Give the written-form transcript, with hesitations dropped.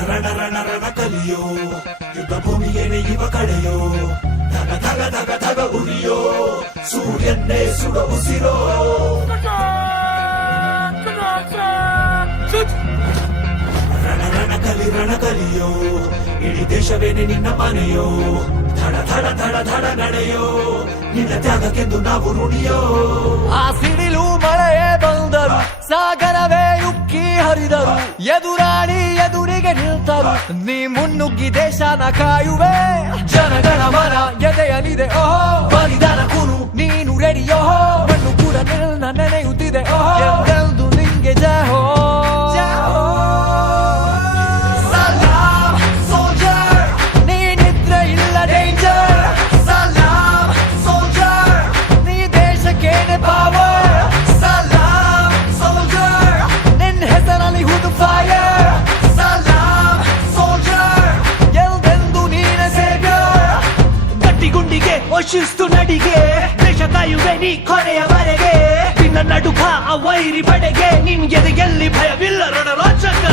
ರಣ ರಣ ರಣ ಕಲಿಯೋ ಯುದ್ಧ ಭೂಮಿಯೇನೆ ಇವ ಕಡೆಯೋ ಧಗ ಧಗ ಧಗ ಧಗ ಉರಿಯೋ ಸೂರ್ಯನ್ನೇ ಸುಡ ಉಸಿರೋ ರಣ ಕಲಿಯೋ ಇಡೀ ದೇಶವೇನೆ ನಿನ್ನ ಮನೆಯೋ ಧಡ ಧಡ ಧಡ ಧಡ ನಡೆಯೋ ನಿನ್ನ ತ್ಯಾಗಕ್ಕೆಂದು ನಾವು ಋಣಿಯೋ ಆ ಸಿಡಿಲು ಮಳೆಯೇ ಬಂದರು ಸಾಗರವೇ ಉಕ್ಕಿ ಹರಿದರು ಎದುರಾಳಿ ಎದುರಿಗೆ ನಿಲ್ತರು ನೀ ಮುನ್ನುಗ್ಗಿ ದೇಶನ ಕಾಯುವೆ ಜನಗಣ ಮನ ಎದೆಯಲಿದೆ ಓಹೋ ಬಲಿದಾನ ಕುರು ನೀನು ರೆಡಿಯೋ ಮಣ್ಣು ಕೂಡ ನಿನ್ನ ನೆನೆಯುತ್ತಿದೆ ಓಹೋ ಎಂದೆಂದು ನಿಂಗೆ ಜಹೋ ಶಿಸ್ತು ನಡಿಗೆ ದೇಶ ಕಾಯುವೆ ನೀ ಕೊನೆಯವರೆಗೆ ನಿನ್ನ ನಡುಕ ಆ ವೈರಿ ಪಡೆಗೆ ನಿನ್ಗೆ ಎಲ್ಲಿ ಭಯವಿಲ್ಲ ರಣರೋಚಕ